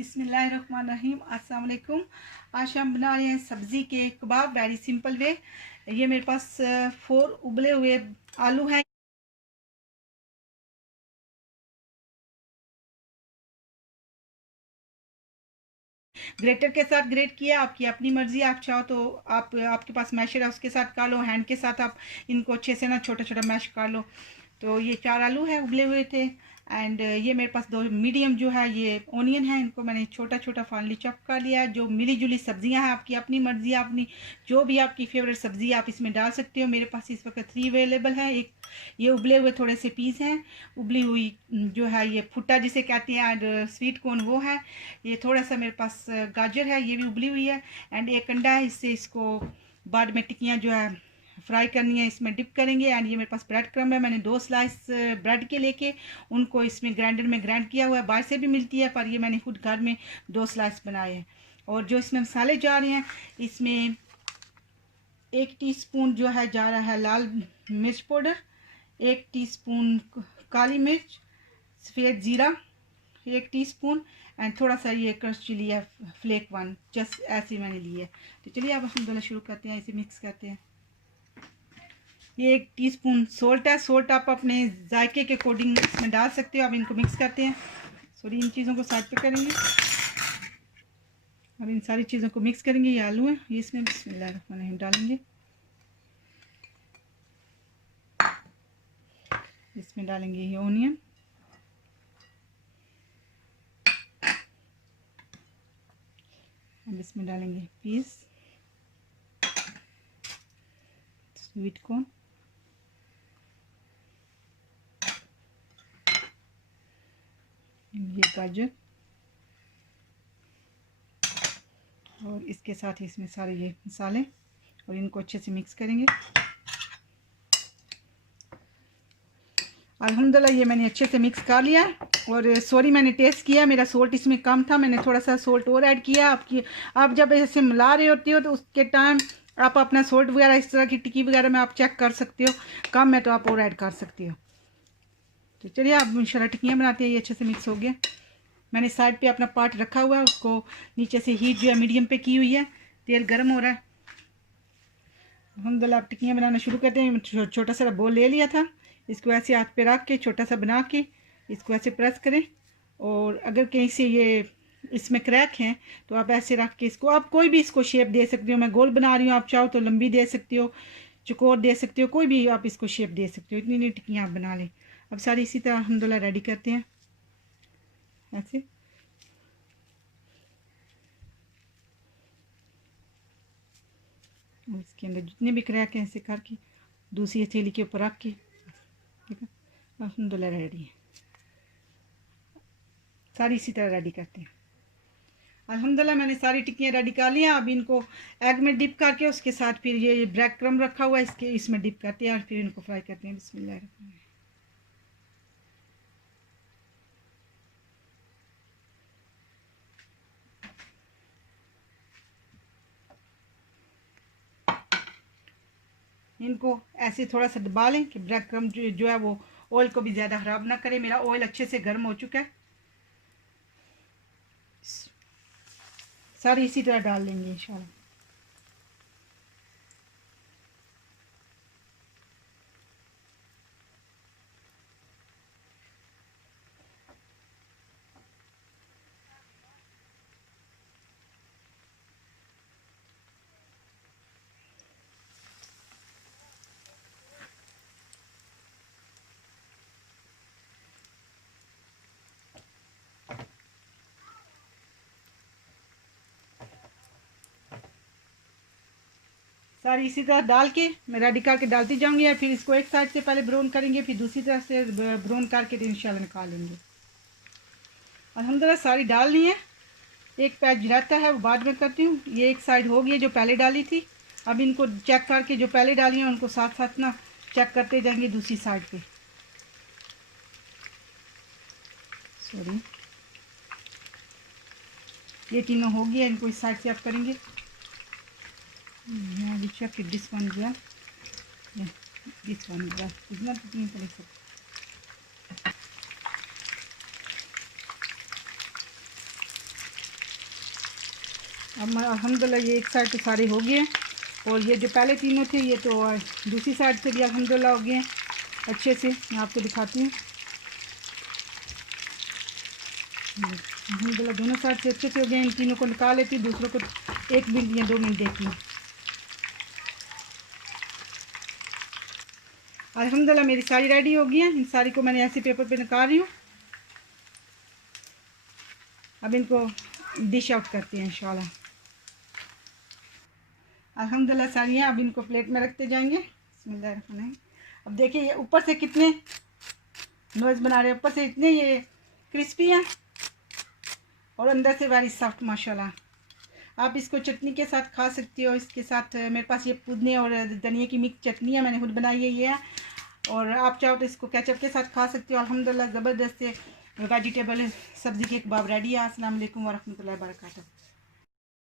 बिस्मिल्लाहिर्रहमानिर्रहीम। अस्सलाम वालेकुम। आज हम बना रहे हैं सब्ज़ी के कबाब, वेरी सिंपल वे। ये मेरे पास 4 उबले हुए आलू हैं। ग्रेटर के साथ ग्रेट किया, आपकी अपनी मर्ज़ी। आप चाहो तो आप आपके पास मैशर है उसके साथ कर लो, हैंड के साथ आप इनको अच्छे से ना छोटा छोटा मैश कर लो। तो ये 4 आलू है उबले हुए थे। एंड ये मेरे पास 2 मीडियम जो है ये ओनियन है, इनको मैंने छोटा छोटा फाइनली चॉप कर लिया। जो मिली जुली सब्जियां हैं, आपकी अपनी मर्ज़ी, अपनी जो भी आपकी फेवरेट सब्ज़ी आप इसमें डाल सकते हो। मेरे पास इस वक्त 3 अवेलेबल है। एक ये उबले हुए थोड़े से पीस हैं, उबली हुई जो है ये भुट्टा जिसे कहते हैं, एंड स्वीट कॉर्न वो है। ये थोड़ा सा मेरे पास गाजर है, ये भी उबली हुई है। एंड एक अंडा है, इससे इसको बाद में टिक्कियाँ जो है फ्राई करनी है, इसमें डिप करेंगे। एंड ये मेरे पास ब्रेड क्रम्ब है, मैंने 2 स्लाइस ब्रेड के लेके उनको इसमें ग्राइंडर में ग्राइंड किया हुआ है। बाहर से भी मिलती है, पर ये मैंने खुद घर में 2 स्लाइस बनाए हैं। और जो इसमें मसाले जा रहे हैं, इसमें 1 टीस्पून जो है जा रहा है लाल मिर्च पाउडर, 1 टीस्पून काली मिर्च, सफ़ेद ज़ीरा 1 टीस्पून, एंड थोड़ा सा ये क्रश चिली है फ्लेक 1, जस्ट ऐसे मैंने लिए। तो चलिए अब हम शुरू करते हैं, इसे मिक्स करते हैं। ये 1 टीस्पून सोल्ट है। सोल्ट आप अपने जायके के अकॉर्डिंग इसमें डाल सकते हो। अब इनको मिक्स करते हैं। सॉरी, इन चीज़ों को साइड पे करेंगे। अब इन सारी चीज़ों को मिक्स करेंगे। ये आलू है, ये इसमें बिस्मिल्लाहिर्रहमानिर्रहीम डालेंगे। इसमें डालेंगे ये ओनियन, अब इसमें डालेंगे पीस, स्वीट कॉर्न, ये गाजर, और इसके साथ ही इसमें सारे ये मसाले, और इनको अच्छे से मिक्स करेंगे। अल्हम्दुलिल्लाह ये मैंने अच्छे से मिक्स कर लिया। और सॉरी, मैंने टेस्ट किया, मेरा सोल्ट इसमें कम था, मैंने थोड़ा सा सोल्ट और ऐड किया। आपकी आप जब ऐसे मिला रहे होती हो तो उसके टाइम आप अपना सोल्ट वगैरह इस तरह की टिक्की वगैरह में आप चेक कर सकते हो, कम है तो आप और ऐड कर सकते हो। तो चलिए अब इंशाल्लाह टिक्कियाँ बनाते हैं। ये अच्छे से मिक्स हो गया। मैंने साइड पे अपना पार्ट रखा हुआ है, उसको नीचे से हीट जो है मीडियम पे की हुई है, तेल गर्म हो रहा है। अल्हम्दुलिल्लाह आप टिक्कियाँ बनाना शुरू करते हैं। छोटा सा बोल ले लिया था, इसको ऐसे हाथ पे रख के छोटा सा बना के इसको ऐसे प्रेस करें। और अगर कहीं से ये इसमें क्रैक हैं तो आप ऐसे रख के इसको आप कोई भी इसको शेप दे सकते हो। मैं गोल बना रही हूँ, आप चाहो तो लंबी दे सकते हो, चौकोर दे सकते हो, कोई भी आप इसको शेप दे सकते हो। इतनी इतनी टिक्कियाँ आप बना लें। अब सारी इसी तरह अल्हम्दुलिल्लाह रेडी करते हैं ऐसे। और इसके अंदर जितने भी क्रैक हैं ऐसे करके दूसरी हथेली के ऊपर रख के, ठीक है, अल्हम्दुलिल्लाह रेडी है। सारी इसी तरह रेडी करते हैं। अल्हम्दुलिल्लाह मैंने सारी टिक्कियाँ रेडी कर ली हैं। अब इनको एग में डिप करके उसके साथ फिर ये ब्रेड क्रम्ब रखा हुआ है, इसके इसमें डिप करते हैं और फिर इनको फ्राई करते हैं। बिस्मिल्लाह। इनको ऐसे थोड़ा सा दबा लें कि ब्रेड क्रम्ब जो है वो ऑयल को भी ज़्यादा ख़राब ना करे। मेरा ऑयल अच्छे से गर्म हो चुका है। सारी इसी तरह डाल लेंगे इंशाल्लाह। सारी इसी तरह डाल के मैं रेडी करके डालती जाऊंगी। या फिर इसको एक साइड से पहले ब्राउन करेंगे, फिर दूसरी तरफ से ब्राउन करके तो इंशाल्लाह निकाल लेंगे। अल्हम्दुलिल्लाह सारी डाल ली है। एक पैच रहता है वो बाद में करती हूँ। ये एक साइड हो गई है जो पहले डाली थी। अब इनको चेक करके जो पहले डाली हैं उनको साथ साथ ना चेक करते जाएंगे दूसरी साइड पे। सॉरी, ये तीनों हो गया, इनको इस साइड से आप करेंगे। check if this one is yeah, this one is it's not looking for it. अब अल्हम्दुलिल्लाह ये एक साइड तो सारे हो गए हैं, और ये जो पहले तीनों थे ये तो दूसरी साइड से भी अल्हम्दुलिल्लाह हो गए हैं अच्छे से। मैं आपको दिखाती हूँ। अल्हम्दुलिल्लाह दोनों साइड से अच्छे से हो गए। इन तीनों को निकाल लेती हूँ, दूसरों को 1 मिनट या 2 मिनट देती हूँ। अल्हम्दुलिल्लाह मेरी सारी रेडी हो गई है। इन सारी को मैंने ऐसे पेपर पे निकाल रही हूँ। अब इनको डिश आउट करते हैं इंशाल्लाह। अल्हम्दुलिल्लाह सारी हैं, अब इनको प्लेट में रखते जाएंगे। बिस्मिल्लाहिर्रहमानिर्रहीम। अब देखिए ये ऊपर से कितने नॉइज़ बना रहे हैं, ऊपर से इतने ये क्रिस्पी हैं और अंदर से वेरी सॉफ्ट माशाल्लाह। आप इसको चटनी के साथ खा सकती हो। इसके साथ मेरे पास ये पुदीने और धनिया की मिक्स चटनी है, मैंने खुद बनाई है ये है। और आप चाहो तो इसको केचप के साथ खा सकते हो। अल्हम्दुलिल्लाह ज़बरदस्त से वेजिटेबल सब्ज़ी के कबाब रेडी है। अस्सलाम वालेकुम व रहमतुल्लाहि व बरकातहू।